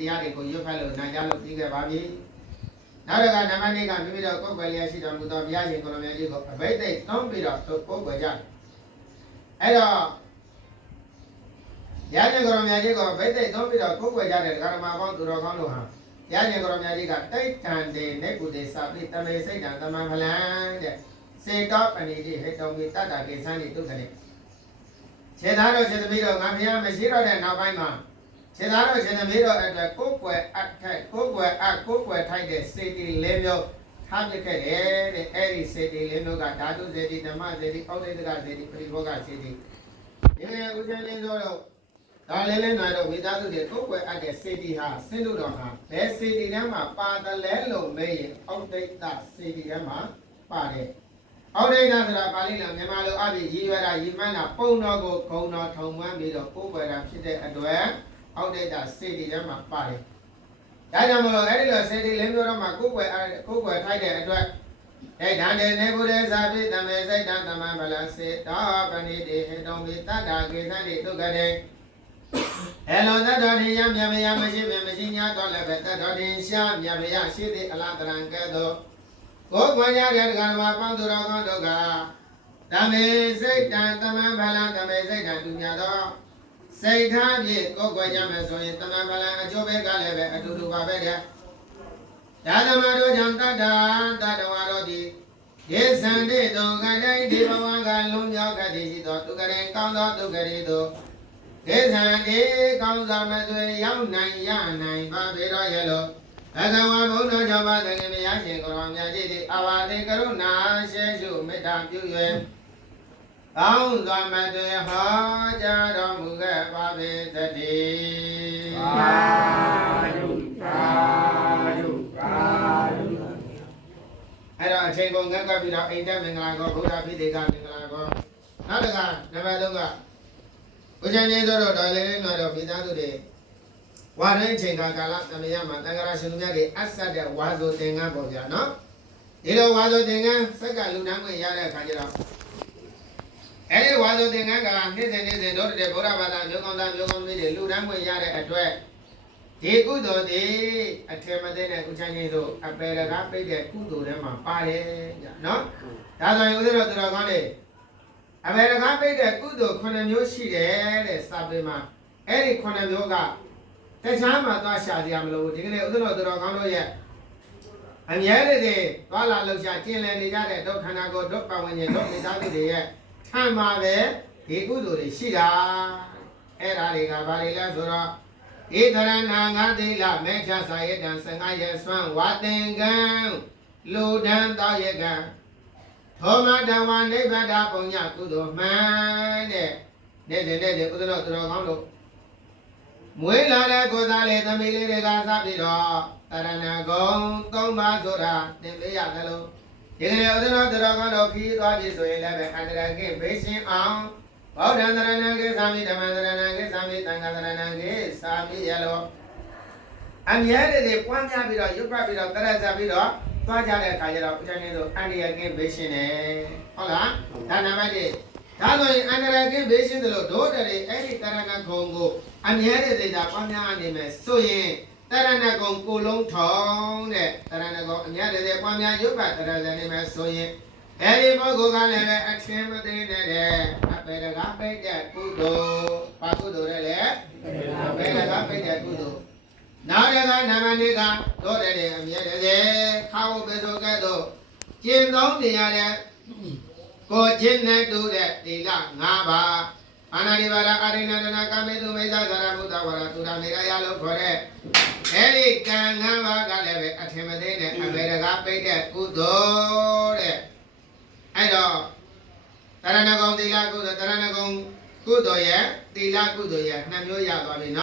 တရားတွေကိုရွတ်ဖတ်လို့နိုင်ကြလို့ပြီးခဲ့ပါပြီ။နောက်တစ်ခါနံပါတ်2ကမိမိတို့ကိုယ်ွယ်လျက်ရှိတော်မူသောဘုရားရှင်ကိုယ်တော်မြတ်ကြီးကိုအဘိဓိတ်သုံးပြီးတော့ကိုယ်ွယ်ကြတယ်။အဲ့တော့ဘုရားရှင်ကိုယ်တော်မြတ်ကြီးကိုအဘိဓိတ်သုံးပြီးတော့ကိုယ်ွယ်ကြတဲ့ဓမ္မပေါင်းသူတော်ကောင်းတို့ဟာဘုရားရှင်ကိုယ်တော်မြတ်ကြီးကတိတ်တန်တဲ့နေကုတေစာပိတမေစိတ်တံတမန်ဖလံတဲ့စေတောပဏိတိဟေတုံမိတတ္တကေသံတိတုခဏိခြေသားတို့ခြေသမီးတို့ငါဘုရားမရှိတော့တဲ့နောက်ပိုင်းမှာခြေသားတို့ခြေသမီးတို့အတွက်ကိုယ်ွယ်အထိုက်ကိုယ်ွယ်အကိုယ်ွယ်ထိုက်တဲ့စေတီ၄မျိုးထားပြခဲ့တယ်တဲ့အဲ့ဒီစေတီ၄မျိုးကဓာတုစေတီဓမ္မစေတီဩဒိတကစေတီပရိဘောဂစေတီဒီနေ့ဦးဇင်းလေးတို့ဒါလေးလေးနိုင်တော့မိသားစုတွေကိုယ်ွယ်အပ်တဲ့စေတီဟာဆင်းလို့တော့ဟာဘယ်စေတီထဲမှာပါတယ်လဲလို့မေးရင်ဩဒိတစေတီထဲမှာပါတယ်ဩဒိတဆိုတာပါဠိလိုမြန်မာလိုအပြီးရည်ရွယ်တာရည်မှန်းတာပုံတော်ကိုဂုံတော်ထုံမှန်းပြီးတော့ကိုယ်ွယ်တာဖြစ်တဲ့အတွက်ဩဒိတစေတီထဲမှာပါတယ်ဒါကြောင့်မလို့အဲ့ဒီလိုစေတီ၄မျိုးတော့မှကိုယ်ွယ်ထိုက်တဲ့အတွက်အဲ့ဒါနဲ့နေဘုရားစာပိတမေစိတ်တံတမန်ဗလစေတောပဏိတိဟေတုံမိတတ္တာကေသတိဒုက္ခတေဟေလောတတ္တော်တိယမြမယမရှိပင်မရှိညာတော့လည်းပဲတတ္တော်တိရှာမြမယရှိသည့်အလားတရံကဲ့သို့ကိုယ်ွယ်ရတဲ့ဓမ္မပေါင်းသူတော်ကောင်းတို့ကဓမ္မေစိတ်တံတမန်ဗလဓမ္မေစိတ်တံသူများသောစိတ်ထားဖြင့်ကိုယ်ွယ်ကြမယ်ဆိုရင်တမန်ဗလအကျိုးပဲကလည်းပဲအတူတူပါပဲတဲ့ဒါသမတို့ကြောင့်တတ္တဝါတို့သည်ဒေသံတေတောကတိုင်းဒီဘဝကလုံးမြောက်ခတိရှိသောဒုက္ခရင်ကောင်းသောဒုက္ခရီတို့ဒေသံတေကောင်းစွာမသွေရောက်နိုင်ရနိုင်ပါပေတော်ရဲ့လို့ဘဂဝါဘုန်းတော်ကြောင့်ပါသခင်မြတ်ရှင်ကိုရောမြတ်ကြီးသည်အဝါတိကရုဏာရှေရှုမေတ္တာပြု၍ကောင်းစွာမသွေဟောကြားတော်မူခဲ့ပါပေသတည်းသာဓုသာဓုသာဓုအဲ့တော့အချိန်ကုန်ငတ်ကပ်ပြီးတော့အိမ်တက်မင်္ဂလာကောဘုရားဖြစ်တဲ့ကမင်္ဂလာကောနောက်တစ်ခါနံပါတ်3ကဦးချမ်းကြီးတို့တော်လေးလေးတို့မိသားစုတွေဝါရင်းချိန်ကာလသမယမှာတန်ခါရရှင်သူများတွေအဆက်တဲ့ဝါဆိုသင်္ကန်းပေါ့ဗျာနော်ဒီလိုဝါဆိုသင်္ကန်းစက်ကလူတန်းခွင့်ရတဲ့အခါကျတော့အဲ့ဒီဝါဆိုသင်္ကန်းကနေ့စဉ်တို့တဲ့ဗုဒ္ဓဘာသာမျိုးကောင်းသားမျိုးကောင်းမျိုးတွေလူတန်းခွင့်ရတဲ့အတွက်ဒီကုသိုလ်ဒီအထေမသိတဲ့ဦးချမ်းကြီးတို့အပေရကပိတ်တဲ့ကုသိုလ်ထဲမှာပါတယ်ဗျာနော်ဒါဆိုရင်ဦးဇင်းတို့သူတော်ကောင်းတွေအပေရကပိတ်တဲ့ကုသိုလ်9မျိုးရှိတယ်တဲ့စာပေမှာအဲ့ဒီ9မျိုးကတခြားမှာသွားရှာစရာမလိုဘူးဒီကနေ့ဥဒ္ဒတော်သူတော်ကောင်းတို့ရဲ့အမြဲတည်းသွားလာလှုပ်ရှားကျင်လည်နေကြတဲ့ဒုက္ခနာကိုဒုက္ခဝိညာဉ်ဒုက္ခမိသားစုတွေရဲ့ထံမှာပဲဒီကုသိုလ်တွေရှိတာအဲ့ဒါတွေကဘာတွေလဲဆိုတော့ဧတရဏငါသိလမေချစာယတံ15ရက်ဆွမ်းဝါသင်္ကံလူဒံတောယကံသောမတဝနိဗ္ဗာန်ပုံညကုသိုလ်မှန်တဲ့နေ့စဉ်ဥဒ္ဒတော်သူတော်ကောင်းတို့မွေးလာတဲ့ကိုယ်သားလေးသမီးလေးတွေကစပြီးတော့တရဏဂုံ3ပါးဆိုတာသင်ပေးရတယ်လို့ဒီကနေ့ဥဒ္ဒတော်သူတော်ကောင်းတို့ခီးသွားပြီဆိုရင်လည်းပဲအန္တရာယ်ကင်းဘေးရှင်းအောင်ဗုဒ္ဓံတရဏံကိသာမိဓမ္မံတရဏံကိသာမိသံဃာတရဏံကိသာမိရလို့အမြဲတည်းပွားများပြီးတော့ရုပ်ပတ်ပြီးတော့တရဇပြီးတော့သွားကြတဲ့အခါကျတော့ဦးဇင်းလေးတို့အန္တရာယ်ကင်းဘေးရှင်းတယ်ဟုတ်လားဒါနံပါတ်1ဒါဆိုရင်အန္တရာယ်ကင်းဘေးရှင်းတယ်လို့ဒုတရေအဲ့ဒီတရဏဂုံကိုအမြဲတည်းဒါပွားများနေမယ်ဆိုရင်တရဏဂုံကိုလုံးထောင်းတဲ့တရဏဂုံအမြဲတည်းပွားများရုပ်ပတ်တရဇနေမယ်ဆိုရင်အဲ့ဒီပုဂ္ဂိုလ်ကလည်းပဲအထင်မသေးတဲ့အပေရကပိတ်တဲ့ကုသိုလ်ဘာကုသိုလ်လဲလေအပေရကပိတ်တဲ့ကုသိုလ်နောက်တစ်ခါနံပါတ်4ကတို့တယ်အမြဲတည်းခါဝပေဆိုကဲ့သို့ကျင့်သုံးနေရတဲ့ကိုချင်းနဲ့တူတဲ့သီလ5ပါးအာနာတိပါဒအာရိဏတနာကာမေတုမိစ္ဆာသရဘုဒ္ဓဝါရသူရမေရယလို့ခေါ်တဲ့အဲဒီကံ5ပါးကလည်းပဲအထင်မသေးတဲ့အပေရကပိတ်တဲ့ကုသိုလ်တဲ့အဲ့တော့တရဏဂုံသီလကုသိုလ်တရဏဂုံကုသိုလ်ရဲ့သီလကုသိုလ်ရဲ့2မျိုးရသွားပြီနော်